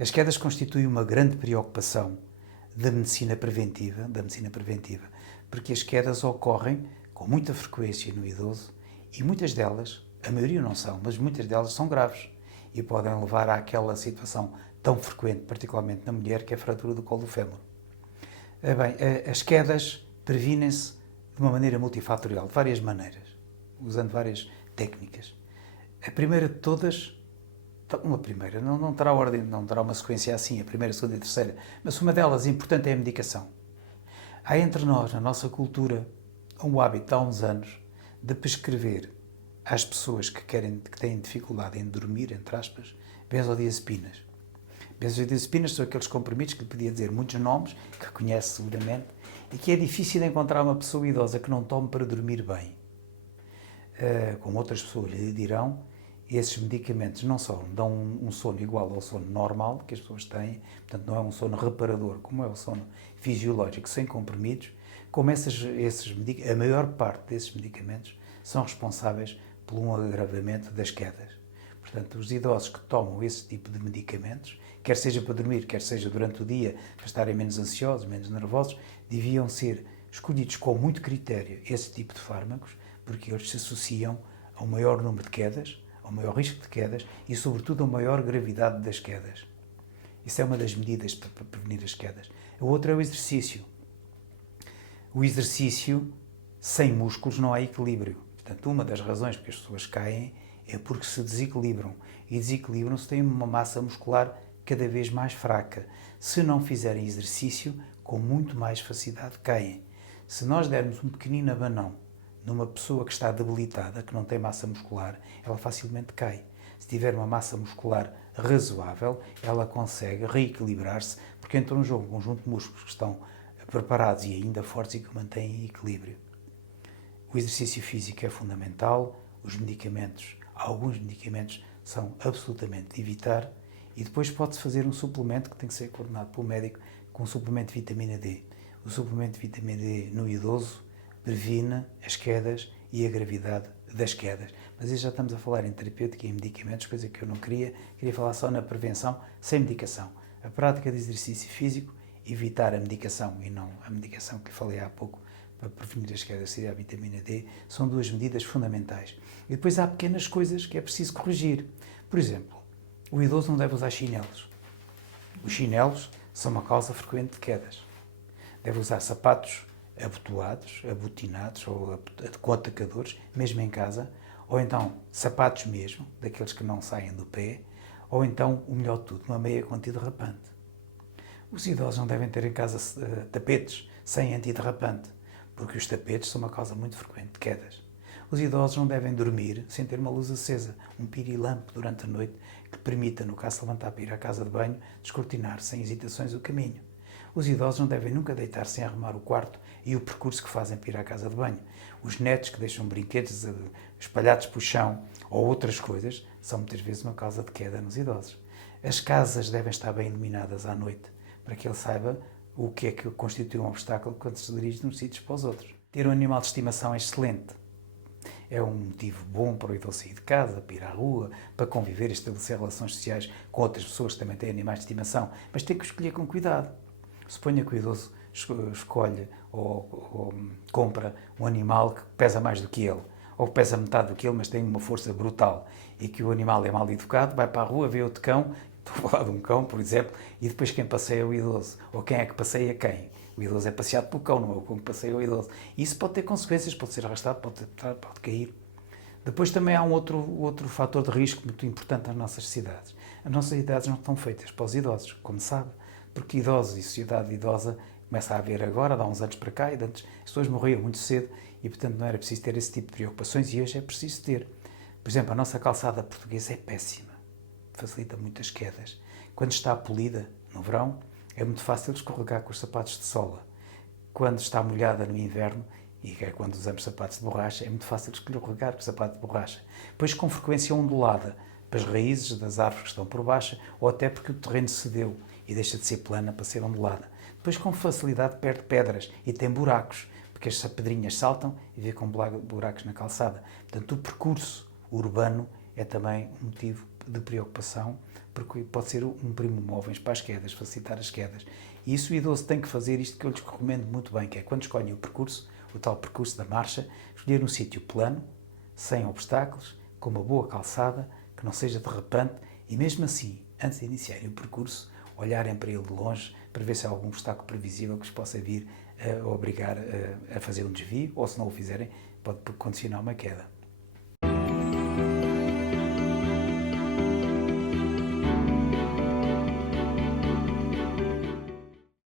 As quedas constituem uma grande preocupação da medicina preventiva, porque as quedas ocorrem com muita frequência no idoso e muitas delas, a maioria não são, mas muitas delas são graves e podem levar àquela situação tão frequente, particularmente na mulher, que é a fratura do colo do fémur. Bem, as quedas previnem-se de uma maneira multifatorial, de várias maneiras, usando várias técnicas. A primeira de todas, não terá ordem, não terá uma sequência assim, a primeira, a segunda e a terceira, mas uma delas importante é a medicação. Há entre nós, na nossa cultura, um hábito há uns anos de prescrever às pessoas que têm dificuldade em dormir, entre aspas, benzodiazepinas. Benzodiazepinas são aqueles comprimidos que lhe podia dizer muitos nomes, que conhece seguramente, e que é difícil encontrar uma pessoa idosa que não tome para dormir bem. Como outras pessoas lhe dirão, esses medicamentos não só dão um sono igual ao sono normal que as pessoas têm, portanto não é um sono reparador, como é o sono fisiológico sem comprimidos, como a maior parte desses medicamentos são responsáveis por um agravamento das quedas. Portanto, os idosos que tomam esse tipo de medicamentos, quer seja para dormir, quer seja durante o dia, para estarem menos ansiosos, menos nervosos, deviam ser escolhidos com muito critério esse tipo de fármacos, porque eles se associam a um maior número de quedas, ao maior risco de quedas e, sobretudo, a maior gravidade das quedas. Isso é uma das medidas para prevenir as quedas. A outra é o exercício. O exercício, sem músculos, não há equilíbrio. Portanto, uma das razões porque as pessoas caem é porque se desequilibram. E desequilibram-se, têm uma massa muscular cada vez mais fraca. Se não fizerem exercício, com muito mais facilidade caem. Se nós dermos um pequenino abanão numa pessoa que está debilitada, que não tem massa muscular, ela facilmente cai. Se tiver uma massa muscular razoável, ela consegue reequilibrar-se, porque entra um jogo, um conjunto de músculos que estão preparados e ainda fortes e que mantêm equilíbrio. O exercício físico é fundamental, alguns medicamentos são absolutamente de evitar, e depois pode-se fazer um suplemento que tem que ser coordenado pelo médico com um suplemento de vitamina D. O suplemento de vitamina D no idoso previne as quedas e a gravidade das quedas. Mas já estamos a falar em terapêutica e em medicamentos, coisa que eu não queria falar só na prevenção, sem medicação. A prática de exercício físico, evitar a medicação e não a medicação que falei há pouco para prevenir as quedas, seria a vitamina D, são duas medidas fundamentais. E depois há pequenas coisas que é preciso corrigir. Por exemplo, o idoso não deve usar chinelos. Os chinelos são uma causa frequente de quedas. Deve usar sapatos abotoados, abotinados ou com atacadores, mesmo em casa, ou então sapatos mesmo, daqueles que não saem do pé, ou então, o melhor de tudo, uma meia com antiderrapante. Os idosos não devem ter em casa tapetes sem antiderrapante, porque os tapetes são uma causa muito frequente de quedas. Os idosos não devem dormir sem ter uma luz acesa, um pirilampo durante a noite que permita, no caso de levantar para ir à casa de banho, descortinar sem hesitações o caminho. Os idosos não devem nunca deitar sem arrumar o quarto e o percurso que fazem para ir à casa de banho. Os netos que deixam brinquedos espalhados pelo chão ou outras coisas são muitas vezes uma causa de queda nos idosos. As casas devem estar bem iluminadas à noite, para que ele saiba o que é que constitui um obstáculo quando se dirige de uns sítios para os outros. Ter um animal de estimação é excelente. É um motivo bom para o idoso sair de casa, para ir à rua, para conviver e estabelecer relações sociais com outras pessoas que também têm animais de estimação, mas tem que escolher com cuidado. Suponha que o idoso escolhe ou compra um animal que pesa mais do que ele, ou que pesa metade do que ele, mas tem uma força brutal, e que o animal é mal educado, vai para a rua, vê outro cão, estou a falar de um cão, por exemplo, e depois quem passeia é o idoso. Ou quem é que passeia quem? O idoso é passeado pelo cão, não é o cão que passeia o idoso. E isso pode ter consequências, pode ser arrastado, pode cair. Depois também há um outro fator de risco muito importante nas nossas cidades. As nossas cidades não estão feitas para os idosos, como sabe, porque idosos e sociedade idosa começa a haver agora, há uns anos para cá, e antes as pessoas morriam muito cedo e, portanto, não era preciso ter esse tipo de preocupações, e hoje é preciso ter. Por exemplo, a nossa calçada portuguesa é péssima, facilita muitas quedas. Quando está polida, no verão, é muito fácil escorregar com os sapatos de sola. Quando está molhada no inverno, e é quando usamos sapatos de borracha, é muito fácil escorregar com o sapato de borracha. Pois com frequência ondulada, para as raízes das árvores que estão por baixo, ou até porque o terreno cedeu e deixa de ser plana para ser ondulada. Depois com facilidade perde pedras e tem buracos, porque as pedrinhas saltam e ficam buracos na calçada. Portanto, o percurso urbano é também um motivo de preocupação, porque pode ser um primo móveis para as quedas, facilitar as quedas. E isso o idoso tem que fazer isto que eu lhes recomendo muito bem, que é quando escolhem o percurso, o tal percurso da marcha, escolher um sítio plano, sem obstáculos, com uma boa calçada, que não seja derrapante e mesmo assim, antes de iniciarem o percurso, olharem para ele de longe para ver se há algum obstáculo previsível que os possa vir a obrigar a fazer um desvio ou, se não o fizerem, pode condicionar uma queda.